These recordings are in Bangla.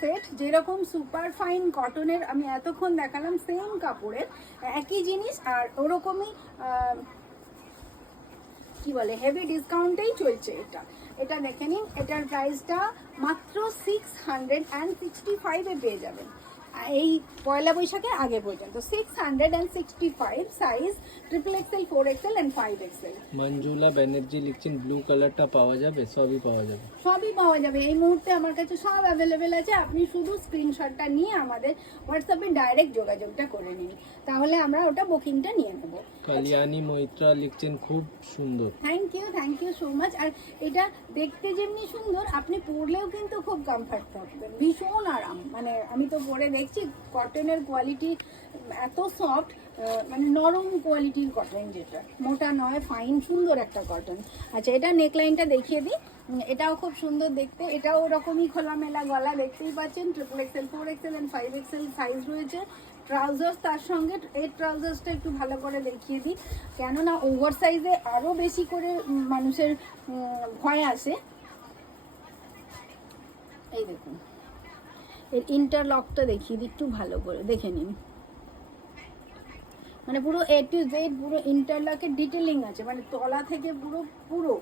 সেট, যেরকম সুপার ফাইন কটনের আমি এতক্ষণ দেখালাম সেম কাপড়ের একই জিনিস, আর ওরকমই কি বলে হেভি ডিসকাউন্টেই চলছে এটা। এটা দেখে নিন, এটার প্রাইসটা মাত্র 665-এ পেয়ে যাবেন এই পয়লা বৈশাখের আগে পর্যন্ত। 665, size XXL, 4XL and 5XL। Manjula Banerjee লিখছেন ব্লু কালারটা পাওয়া যাবে? সবই পাওয়া যাবে, সবই পাওয়া যাবে এই মুহূর্তে আমার কাছে সব অ্যাভেলেবেল আছে। আপনি শুধু স্ক্রিনশটটা নিয়ে আমাদের হোয়াটসঅ্যাপে ডাইরেক্ট যোগাযোগটা করে নিন, তাহলে আমরা ওটা বুকিংটা নিয়ে নেব। কালিয়ানি মৈত্রা লিখছেন খুব সুন্দর। Thank you so much. আর এটা দেখতে যেমনি সুন্দর, আপনি পরলেও কিন্তু খুব কমফর্ট থাকবেন, ভীষণ আরাম। মানে আমি তো পরে দেখছি কটনের কোয়ালিটি এত সফট, মানে নরম কোয়ালিটির কটন, যেটা মোটা নয়, ফাইন সুন্দর একটা কটন। আচ্ছা, এটা নেকলাইনটা দেখিয়ে দিই। এটাও খুব সুন্দর দেখতে, এটাও ওরকমই খোলামেলা গলা, দেখতেই পাচ্ছেন। XXL, 4XL and 5XL size রয়েছে। ট্রাউজার্স তার সঙ্গে, এই ট্রাউজার্সটা একটু ভালো করে দেখিয়ে দিই, কেননা ওভার সাইজে আরও বেশি করে মানুষের ভয় আসে। এই দেখুন, এর ইন্টারলকটা দেখিয়ে দিই একটু ভালো করে দেখে নিন। মানে পুরো A to Z পুরো ইন্টারলকের ডিটেলিং আছে, মানে তলা থেকে পুরো পুরো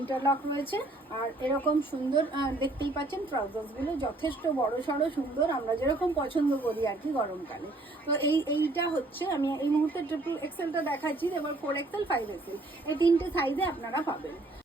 ইন্টারলক রয়েছে। আর এরকম সুন্দর দেখতেই পাচ্ছেন, ট্রাউজার্সগুলো যথেষ্ট বড় সড়ো সুন্দর, আমরা যেরকম পছন্দ করি আর কি গরমকালে। তো এইটা হচ্ছে, আমি এই মুহূর্তে XXLটা দেখাচ্ছি, এবার 4XL, 5XL এই তিনটে সাইজে আপনারা পাবেন।